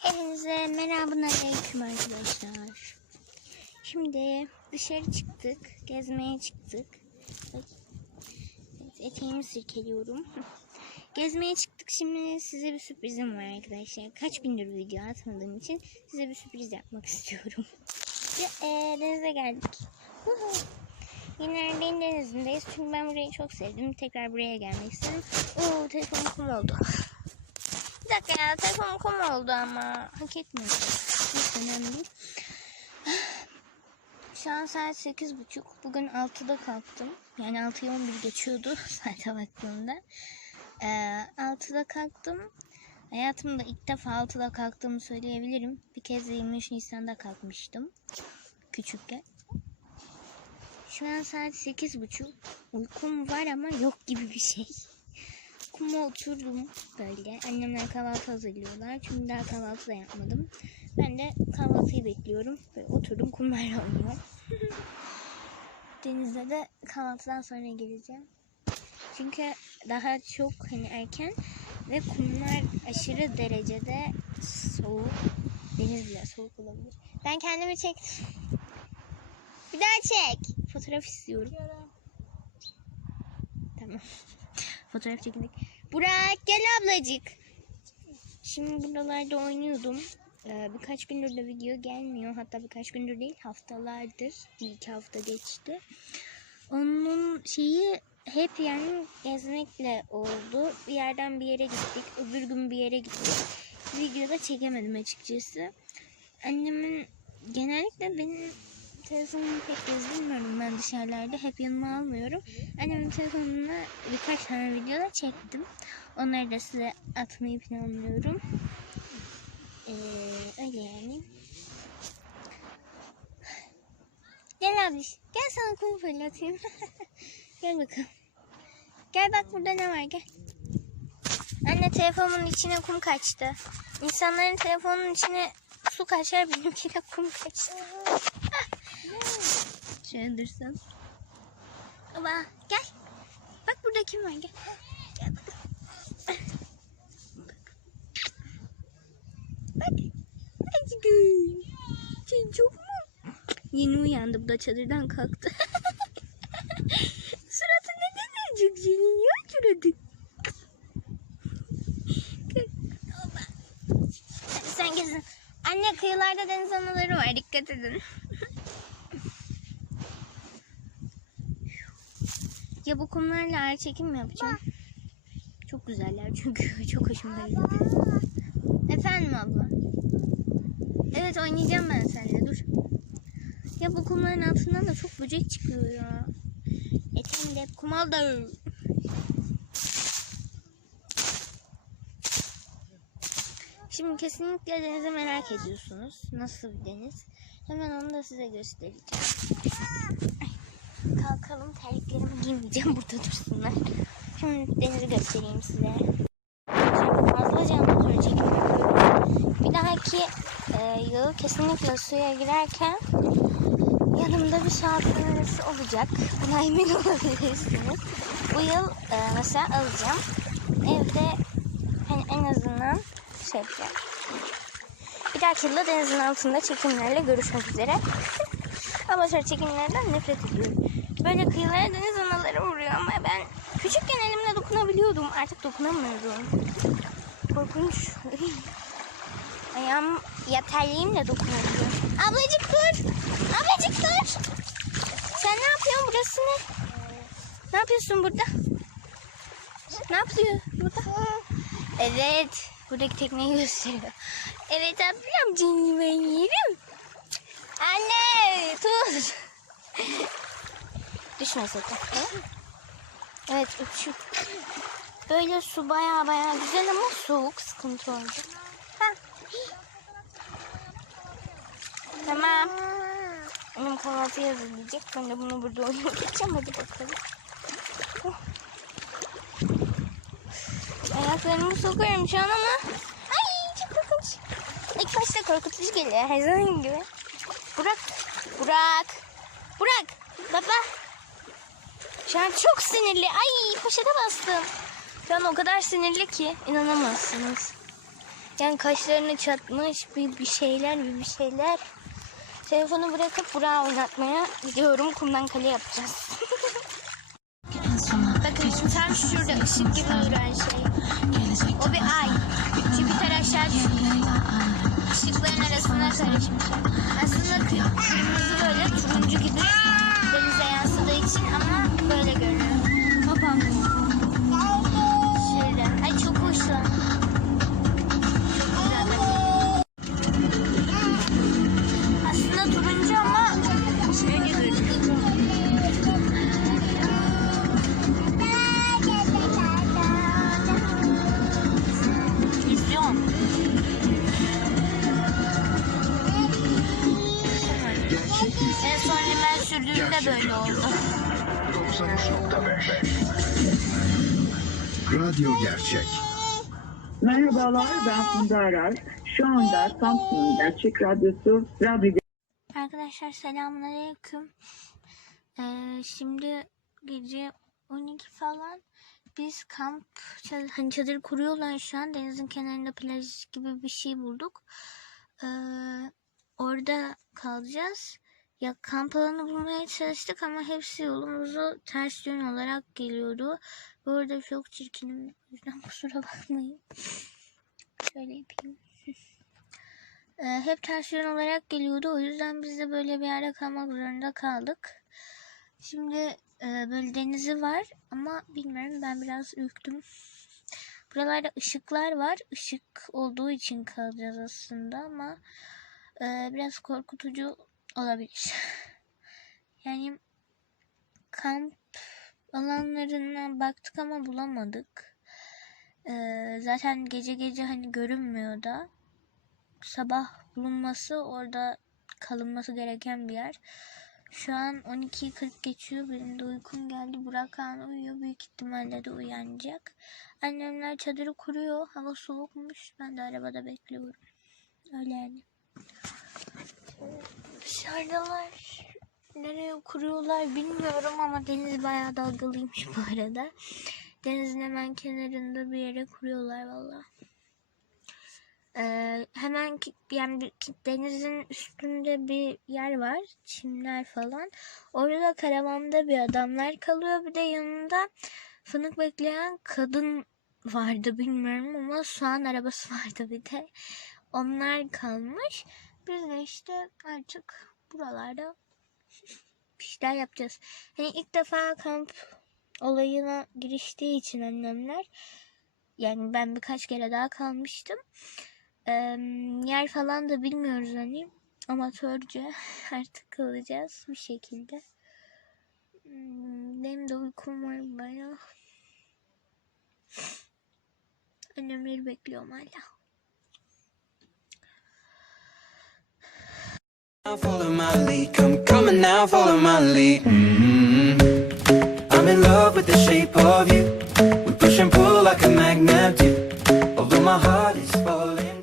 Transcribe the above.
Hepinize merhaba aleyküm arkadaşlar. Şimdi dışarı çıktık. Gezmeye çıktık. Evet, eteğimi sirkeliyorum. Gezmeye çıktık. Şimdi size bir sürprizim var arkadaşlar. Kaç gündür video atmadığım için size bir sürpriz yapmak istiyorum. E, denize geldik. Yine Erdeğin denizindeyiz. Çünkü ben burayı çok sevdim. Tekrar buraya gelmek istedim. Oo telefonum kum oldu. Bir dakika ya telefonum kum oldu ama hak etmiyor. Hiç önemli. Şu an saat sekiz buçuk. Bugün 6'da kalktım. Yani 6'ya 11 geçiyordu saate baktığımda. Ee, 6'da kalktım. Hayatımda ilk defa 6'da kalktığımı söyleyebilirim. Bir kez de 23 Nisan'da kalkmıştım. Küçükken. Şu an saat sekiz buçuk. Uykum var ama yok gibi bir şey. Kuma oturdum böyle. Annemler kahvaltı hazırlıyorlar. Çünkü daha kahvaltı da yapmadım. Ben de kahvaltıyı bekliyorum. Böyle oturdum kumlarla oynuyorum. Denizde de kahvaltıdan sonra geleceğim. Çünkü daha çok hani erken ve kumlar aşırı derecede soğuk. Deniz bile soğuk olabilir. Ben kendimi çektim. Bir daha çek. Fotoğraf istiyorum. Tamam. Fotoğraf çekildik. Burak gel ablacık. Şimdi buralarda oynuyordum. Ee, birkaç gündür de video gelmiyor. Hatta birkaç gündür değil haftalardır. Bir iki hafta geçti. Onun şeyi hep yani gezmekle oldu. Bir yerden bir yere gittik. Öbür gün bir yere gittik. Videoda çekemedim açıkçası. Annemin genellikle benim telefonumu pek gezdirmiyorum ben dışarılarda. Hep yanıma almıyorum. Annemin telefonuna birkaç tane videoda çektim. Onları da size atmayı planlıyorum. Ee, öyle yani. Gel abi. Gel sana kum fırlatayım. gel bakalım. Gel bak burada ne var gel. Anne telefonumun içine kum kaçtı. İnsanların telefonun içine su kaçar benimkine kum kaçtı. Şöyle dursam. Baba gel. Bak burada kim var gel. Gel bak. Bak. Aşkım. Sen çok mu? Yeni uyandı bu da çadırdan kalktı. Suratı ne kadar çok senin ya suratı. Baba. Hadi sen gezin. Anne kıyılarda deniz anaları var dikkat edin. Ya bu kumlarla ağır çekim mi yapacağım? Çok güzeller çünkü çok hoşuma gitti. Efendim abla? Evet oynayacağım ben seninle dur. Ya bu kumların altından da çok böcek çıkıyor ya. Eteğim de hep kum oldu. Şimdi kesinlikle denizi merak ediyorsunuz. Nasıl bir deniz? Hemen onu da size göstereceğim. Ay, Kalkalım terliklerimi giymeyeceğim burada dursunlar. Şimdi denizi göstereyim size. Şimdi amatör çekim yapıyorum. Bir dahaki e, yıl kesinlikle suya girerken yanımda bir saat kamerası olacak. Buna emin olabilirsiniz. Bu yıl e, mesela alacağım. Evde hani en azından şey yapacağım. Bir dahaki yılda denizin altında çekimlerle görüşmek üzere. Amatör çekimlerden nefret ediyorum. Böyle kıyılara deniz anaları vuruyor ama ben küçükken elimle dokunabiliyordum. Artık dokunamıyorum. Korkunç. Ayağım ya terliğimle dokunabiliyorum. Ablacık dur. Ablacık dur. Sen ne yapıyorsun? Burası ne? Ne yapıyorsun burada? Ne yapıyor burada? Evet. Buradaki tekneyi gösteriyor. Evet ablam canım ben yerim. Anne tut. Düşme sakın. tamam? Evet uçuyor. Böyle su baya baya güzel ama soğuk sıkıntı oldu. Ha. Tamam. Annem kahvaltı hazırlayacak. Ben de bunu burada oynayacağım. Hadi bakalım. Oh. Ayaklarımı sokarım şu an ama. Ay çok korkunç. İlk başta korkutucu geliyor her zaman gibi. Burak. Burak. Burak. Baba. Şu an çok sinirli. Ay poşete bastım. Şu an o kadar sinirli ki inanamazsınız. Yani kaşlarını çatmış bir, bir şeyler bir bir şeyler. Telefonu bırakıp Burak'ı oynatmaya gidiyorum. Kumdan kale yapacağız. Bakın şimdi tam şurada ışık gibi duran şey. O bir ay. Jüpiter aşağı düşüyor. Işıkların arasına karışmış. Aslında kı- kırmızı böyle turuncu gibi böyle oldu. 93.5 Radyo Gerçek Merhabalar, ben Funda Arar. Şu anda Samsun'un Gerçek Radyosu Radyo Arkadaşlar selamünaleyküm. Ee, şimdi gece 12 falan biz kamp çadır, hani çadır kuruyorlar şu an denizin kenarında plaj gibi bir şey bulduk. Ee, orada kalacağız. Ya kamp alanı bulmaya çalıştık ama hepsi yolumuzu ters yön olarak geliyordu. Bu arada çok çirkinim. O yüzden kusura bakmayın. Şöyle yapayım. Ee, hep ters yön olarak geliyordu. O yüzden biz de böyle bir yerde kalmak zorunda kaldık. Şimdi e, böyle denizi var ama bilmiyorum ben biraz ürktüm. Buralarda ışıklar var. Işık olduğu için kalacağız aslında ama e, biraz korkutucu olabilir. yani kamp alanlarına baktık ama bulamadık. E, zaten gece gece hani görünmüyor da sabah bulunması orada kalınması gereken bir yer. Şu an 12'yi 40 geçiyor. Benim de uykum geldi. Burak Han uyuyor. Büyük ihtimalle de uyanacak. Annemler çadırı kuruyor. Hava soğukmuş. Ben de arabada bekliyorum. Öyle yani. Dışarıdalar. Nereye kuruyorlar bilmiyorum ama deniz bayağı dalgalıymış bu arada. Denizin hemen kenarında bir yere kuruyorlar vallahi. Ee, hemen yani denizin üstünde bir yer var. Çimler falan. Orada karavanda bir adamlar kalıyor. Bir de yanında fınık bekleyen kadın vardı bilmiyorum ama soğan arabası vardı bir de. Onlar kalmış. Biz de işte artık buralarda bir şeyler yapacağız. Hani ilk defa kamp olayına giriştiği için annemler yani ben birkaç kere daha kalmıştım. Eee, yer falan da bilmiyoruz hani. Amatörce artık kalacağız bir şekilde. Hmm, Benim de uykum var baya. Annemleri bekliyorum hala. Follow my lead, come coming now, follow my lead. mm I'm in love with the shape of you. We push and pull like a magnet do. Although my heart is falling.